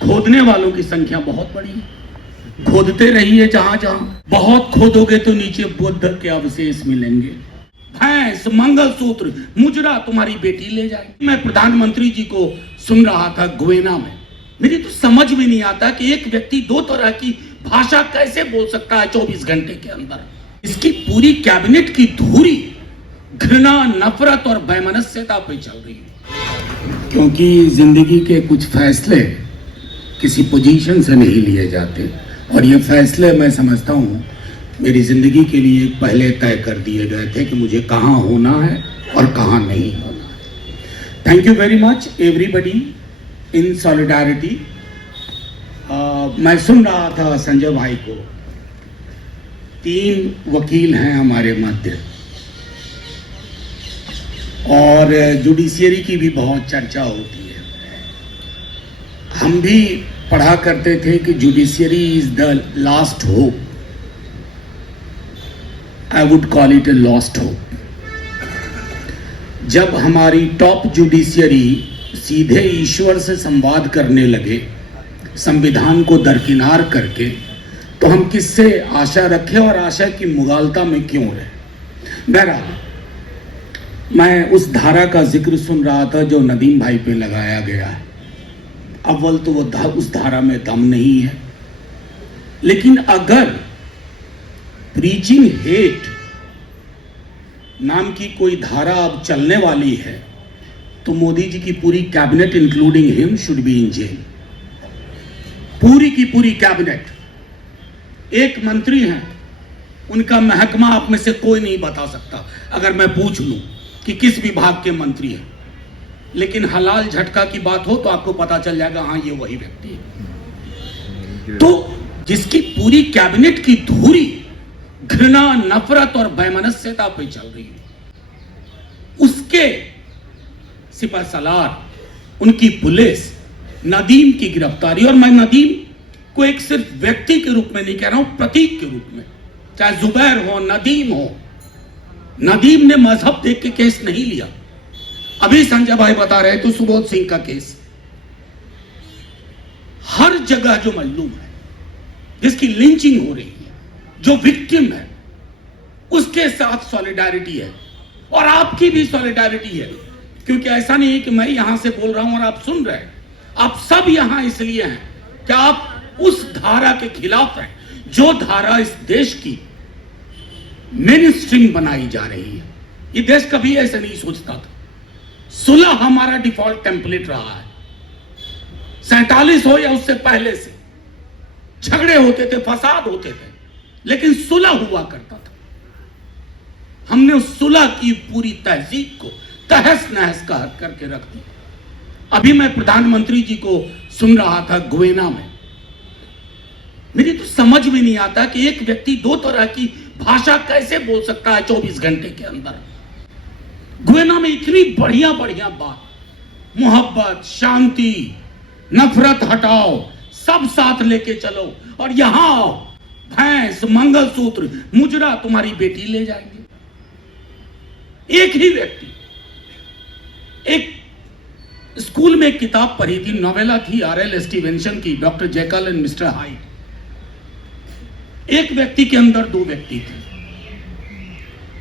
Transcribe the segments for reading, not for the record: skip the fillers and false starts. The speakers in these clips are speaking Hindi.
खोदने वालों की संख्या बहुत बड़ी है। खोदते रहिए जहां जहां, बहुत खोदोगे तो नीचे बुद्ध के अवशेष मिलेंगे। भैंस, मंगलसूत्र, मुजरा तुम्हारी बेटी ले जाएगी। मैं प्रधानमंत्री जी को सुन रहा था गुवेना में, मेरी तो समझ में नहीं आता कि एक व्यक्ति दो तरह की भाषा कैसे बोल सकता है 24 घंटे के अंदर। इसकी पूरी कैबिनेट की धुरी घृणा, नफरत और वैमनस्यता पे चल रही है, क्योंकि जिंदगी के कुछ फैसले किसी पोजीशन से नहीं लिए जाते, और ये फैसले मैं समझता हूँ मेरी जिंदगी के लिए पहले तय कर दिए गए थे कि मुझे कहाँ होना है और कहाँ नहीं होना है। Thank you very much everybody in solidarity. मैं सुन रहा था संजय भाई को, 3 वकील हैं हमारे मध्य, और जुडिशियरी की भी बहुत चर्चा होती है। हम भी पढ़ा करते थे कि judiciary is the last hope. I would call it a lost hope. जब हमारी टॉप जुडिशियरी सीधे ईश्वर से संवाद करने लगे, संविधान को दरकिनार करके, तो हम किससे आशा रखें और आशा की मुगालता में क्यों रहे। बहरहाल, मैं उस धारा का जिक्र सुन रहा था जो नदीम भाई पे लगाया गया है। अव्वल तो वो उस धारा में दम नहीं है, लेकिन अगर प्रीचिंग हेट नाम की कोई धारा अब चलने वाली है तो मोदी जी की पूरी cabinet including him should be in jail. पूरी की पूरी कैबिनेट। एक मंत्री हैं, उनका महकमा आप में से कोई नहीं बता सकता अगर मैं पूछ लूं कि किस विभाग के मंत्री हैं, लेकिन हलाल झटका की बात हो तो आपको पता चल जाएगा, हाँ ये वही व्यक्ति है। तो जिसकी पूरी कैबिनेट की धुरी घृणा, नफरत और वैमनस्यता पे चल रही है, उसके सिपहसालार, उनकी पुलिस, नदीम की गिरफ्तारी। और मैं नदीम को एक सिर्फ व्यक्ति के रूप में नहीं कह रहा हूं, प्रतीक के रूप में। चाहे जुबैर हो, नदीम हो, नदीम ने मजहब देख के केस नहीं लिया। अभी संजय भाई बता रहे तो सुबोध सिंह का केस, हर जगह जो मजलूम है, जिसकी लिंचिंग हो रही है, जो विक्टिम है, उसके साथ सॉलिडारिटी है, और आपकी भी सॉलिडारिटी है। क्योंकि ऐसा नहीं है कि मैं यहां से बोल रहा हूं और आप सुन रहे हैं, आप सब यहां इसलिए हैं कि आप उस धारा के खिलाफ हैं जो धारा इस देश की मेन स्ट्रीम बनाई जा रही है। ये देश कभी ऐसे नहीं सोचता था। सुलह हमारा डिफॉल्ट टेम्पलेट रहा है। 47 हो या उससे पहले से झगड़े होते थे, फसाद होते थे, लेकिन सुलह हुआ करता था। हमने उस सुलह की पूरी तहजीब को तहस नहस करके रख दिया। अभी मैं प्रधानमंत्री जी को सुन रहा था गुवेना में, मेरी तो समझ में नहीं आता कि एक व्यक्ति दो तरह की भाषा कैसे बोल सकता है 24 घंटे के अंदर। गुवेना में इतनी बढ़िया बढ़िया बात, मोहब्बत, शांति, नफरत हटाओ, सब साथ लेके चलो, और यहां आओ, भैंस, मंगलसूत्र, मुजरा तुम्हारी बेटी ले जाएंगे। एक ही व्यक्ति। एक स्कूल में एक किताब पढ़ी थी, नोवेला थी R.L. स्टीवेंसन की, doctor Jekyll and mister hide. एक व्यक्ति के अंदर 2 व्यक्ति थे।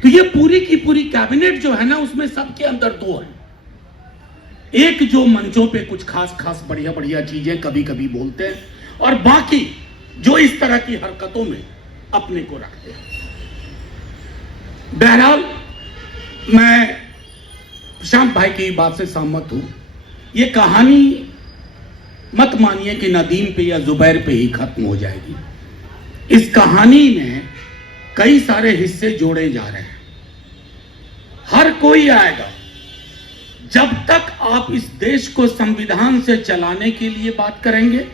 तो ये पूरी की पूरी कैबिनेट जो है ना, उसमें सबके अंदर 2 हैं। एक जो मंचों पे कुछ खास खास बढ़िया बढ़िया चीजें कभी कभी बोलते हैं, और बाकी जो इस तरह की हरकतों में अपने को रखते हैं। बहरहाल, मैं प्रशांत भाई की बात से सहमत हूं। ये कहानी मत मानिए कि नदीम पे या जुबैर पे ही खत्म हो जाएगी। इस कहानी में कई सारे हिस्से जोड़े जा रहे हैं। हर कोई आएगा। जब तक आप इस देश को संविधान से चलाने के लिए बात करेंगे,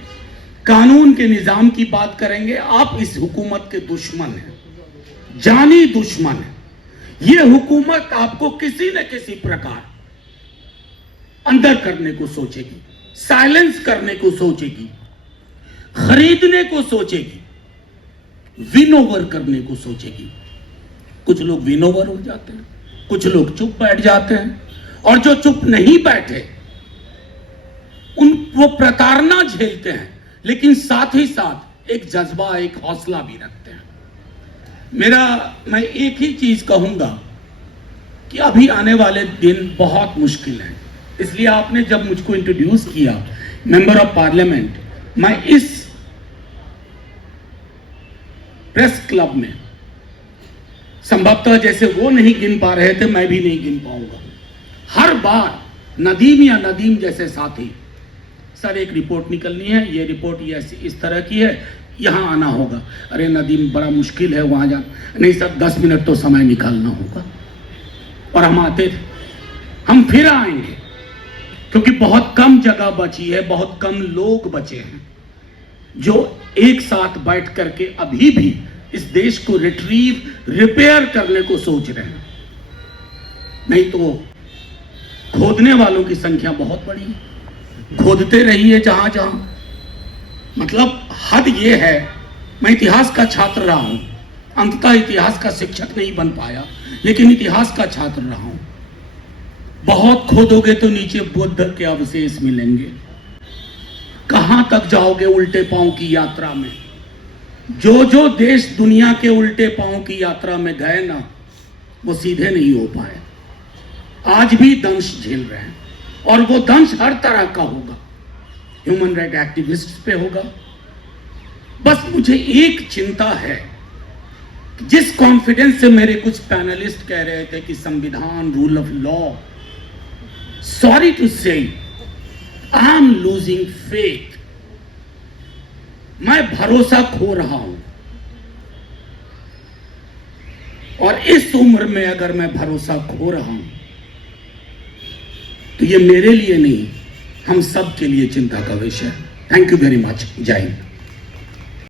कानून के निजाम की बात करेंगे, आप इस हुकूमत के दुश्मन हैं, जानी दुश्मन है। यह हुकूमत आपको किसी न किसी प्रकार अंदर करने को सोचेगी, साइलेंस करने को सोचेगी, खरीदने को सोचेगी, विन ओवर करने को सोचेगी। कुछ लोग विन ओवर हो जाते हैं, कुछ लोग चुप बैठ जाते हैं, और जो चुप नहीं बैठे वो प्रताड़ना झेलते हैं, लेकिन साथ ही साथ एक जज्बा, एक हौसला भी रखते हैं। मैं एक ही चीज कहूंगा कि अभी आने वाले दिन बहुत मुश्किल हैं। इसलिए आपने जब मुझको इंट्रोड्यूस किया मेंबर ऑफ पार्लियामेंट, मैं इस प्रेस क्लब में संभवतः जैसे वो नहीं गिन पा रहे थे, मैं भी नहीं गिन पाऊंगा। हर बार नदीम या नदीम जैसे साथी, सर एक रिपोर्ट निकलनी है, ये रिपोर्ट ये इस तरह की है, यहां आना होगा। अरे नदीम बड़ा मुश्किल है वहां जाना, नहीं सर 10 मिनट तो समय निकालना होगा। और हम आते थे, हम फिर आएंगे, क्योंकि बहुत कम जगह बची है, बहुत कम लोग बचे हैं जो एक साथ बैठ करके अभी भी इस देश को रिपेयर करने को सोच रहे हैं। नहीं तो खोदने वालों की संख्या बहुत बड़ी है, खोदते रहिए जहां जहां। मतलब हद ये है, मैं इतिहास का छात्र रहा हूं, अंततः इतिहास का शिक्षक नहीं बन पाया, लेकिन इतिहास का छात्र रहा हूं। बहुत खोदोगे तो नीचे बुद्ध के अवशेष मिलेंगे। कहां तक जाओगे उल्टे पांव की यात्रा में? जो देश दुनिया के उल्टे पांव की यात्रा में गए ना, वो सीधे नहीं हो पाए। आज भी दंश झेल रहे हैं, और वो दंश हर तरह का होगा, ह्यूमन राइट एक्टिविस्ट पे होगा। बस मुझे एक चिंता है, जिस कॉन्फिडेंस से मेरे कुछ पैनलिस्ट कह रहे थे कि संविधान, rule of law, sorry to say I am losing faith. मैं भरोसा खो रहा हूं, और इस उम्र में अगर मैं भरोसा खो रहा हूं तो ये मेरे लिए नहीं, हम सब के लिए चिंता का विषय है। Thank you very much. जय हिंद।